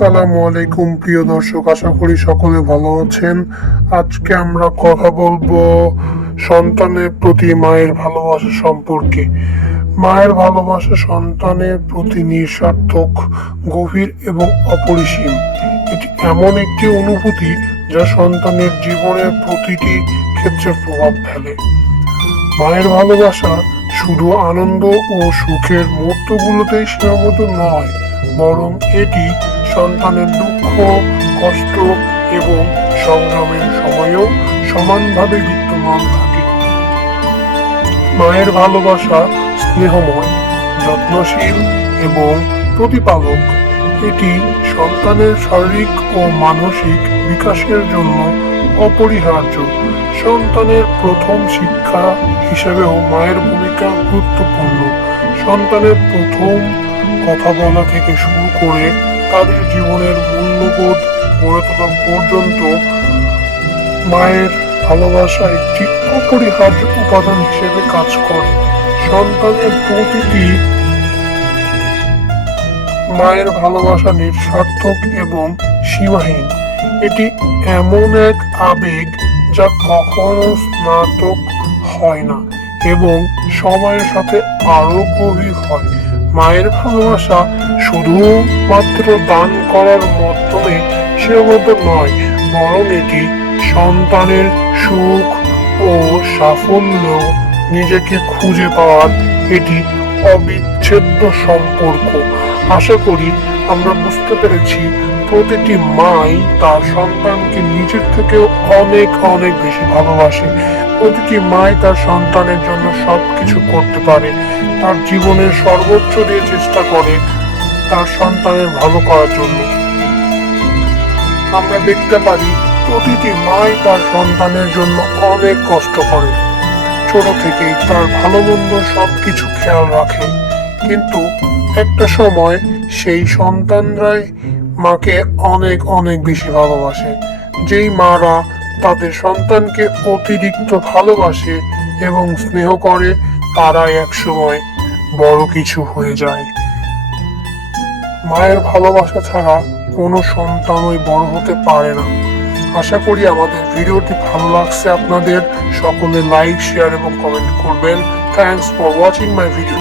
আসসালামু আলাইকুম প্রিয় দর্শক, আশা করি সকলে ভালো আছেন। আজকে আমরা কথা বলবো সন্তানের প্রতি মায়ের ভালোবাসা সম্পর্কে। মায়ের ভালোবাসা সন্তানের প্রতি নিঃস্বার্থক, গভীর এবং অপরিসীম। এটি এমন একটি অনুভূতি যা সন্তানের জীবনের প্রতিটি ক্ষেত্রে প্রভাব ফেলে। মায়ের ভালোবাসা শুধু আনন্দ ও সুখের মুহূর্তগুলোতেই সীমাবদ্ধ নয়, বরং এটি সন্তানের দুঃখ, কষ্ট এবং সংগ্রামের সময়েও সমানভাবে বিদ্যমান থাকে। মায়ের ভালোবাসা স্নেহময়, যত্নশীল এবং প্রতিপালক। এটি সন্তানের শারীরিক ও মানসিক বিকাশের জন্য অপরিহার্য। সন্তানের প্রথম শিক্ষা হিসেবেও মায়ের ভূমিকা গুরুত্বপূর্ণ। সন্তানের প্রথম কথা বলা থেকে শুরু করে তাদের জীবনের মূল্যবোধ গড়ে তোলা পর্যন্ত মায়ের ভালোবাসা একটি অপরিহার্য উপাদান হিসেবে কাজ করে। সন্তানের প্রতিটি মায়ের ভালোবাসা নিঃস্বার্থক এবং সীমাহীন। এটি এমন এক আবেগ যা কখনো স্নাতক হয় না এবং সময়ের সাথে আরো গভীর হয়। মায়ের ভালোবাসা শুধুমাত্র দান করার মাধ্যমে সীমাবদ্ধ নয়, বরং এটি সন্তানের সুখ ও সাফল্য নিজেকে খুঁজে পাওয়ার এটি অবিচ্ছেদ্য সম্পর্ক। আশা করি আমরা বুঝতে পেরেছি, প্রতিটি মাই তার সন্তানকে নিজের থেকেও অনেক অনেক বেশি ভালোবাসে। প্রতিটি মাই তার সন্তানের জন্য সবকিছু করতে পারে, তার জীবনের সর্বোচ্চ দিয়ে চেষ্টা করে তার সন্তানের ভালো করার জন্য। আমরা দেখতে পারি প্রতিটি মাই তার সন্তানের জন্য অনেক কষ্ট করে, ছোট থেকেই তার ভালো মন্দ সবকিছু খেয়াল রাখে। কিন্তু একটা সময় সেই সন্তানরাই মাকে অনেক অনেক বেশি ভালোবাসে। যেই মারা তাদের সন্তানকে অতিরিক্ত ভালোবাসে এবং স্নেহ করে, তারাই একসময় বড় কিছু হয়ে যায়। মায়ের ভালোবাসা ছাড়া কোনো সন্তানই বড় হতে পারে না। আশা করি আমাদের ভিডিওটি ভালো লাগছে আপনাদের। সকলে লাইক, শেয়ার এবং কমেন্ট করবেন। Thanks for watching my video.